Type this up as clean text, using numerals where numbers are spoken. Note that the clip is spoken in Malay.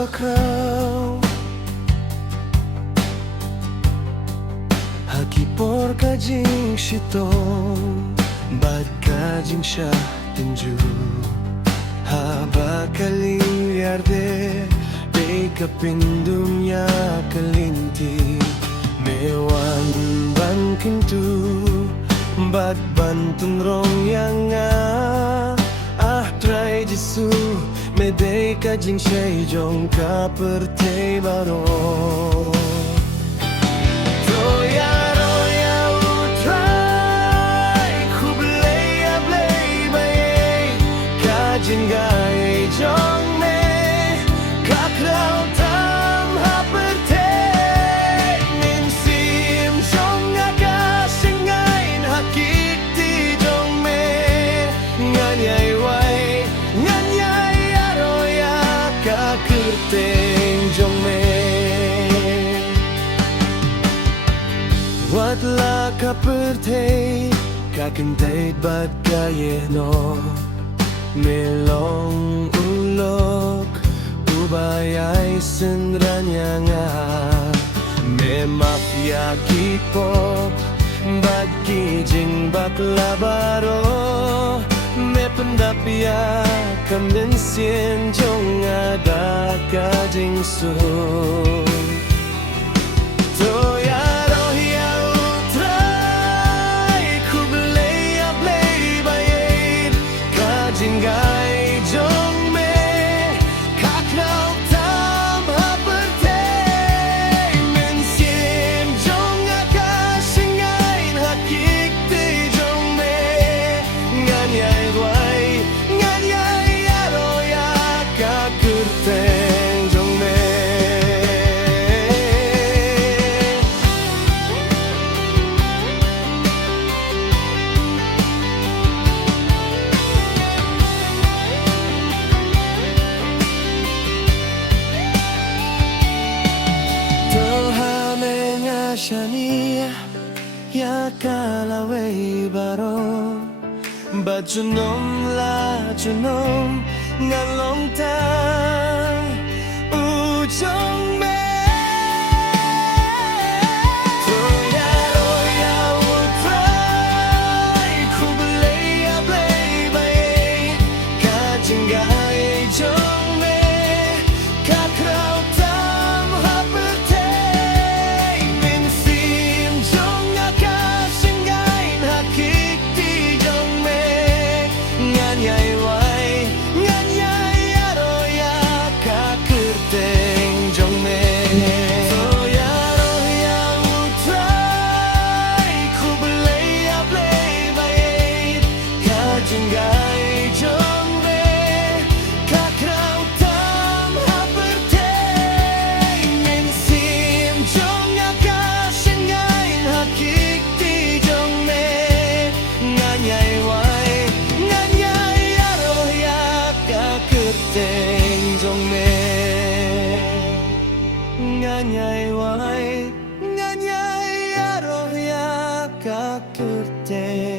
bakraw Haki por kajing shitong Bad kajing siya tinju Haba kaling yarde Day kapindum ya kalinti Mewan ban kintu Bad bantun rong yang try jisu Medei kajing shay jong ka pertei baro Roya roya utrai Kublei ablei baye Kajing gai jong me Kakrau tam ha pertei Min sim jong aga singain hakik ti jong me Nganyay Kerteng jong me Watla ka pertei Ka kenteit bad gaye no Melong ulok Ubayay senranya nga Me mafia kipop Bad kijing bakla baro Me pendapia kamden sien jong ada kajing su Toya rohia utrai Kublei ablei baye Kajing gai jong me Kaknau tam ha pertei Men sien jong akasingain hakik te jong me Nganyay wai Nganyay aroya Kerteng jong me Tohame ngashani Ya kalaway baro Ba junom la junom Ngalong tang Ujong me Toya roya utrai Kublei ablei baye Kajing gai jong me Kakrau tam ha pertei Min sim jong akasingain hakik ti jong me Nganyay wai Nganyay aroya ka kerteng jong me Toya roya utrai Kublei ablei baye Kajing gai jong me Kakrau tam ha pertei Min sim jong akasingain hakik ti jong me Nganyay wai Nganyay aroya ka kerteng jong me Nganyay wai Nganyay aroya ka kerteng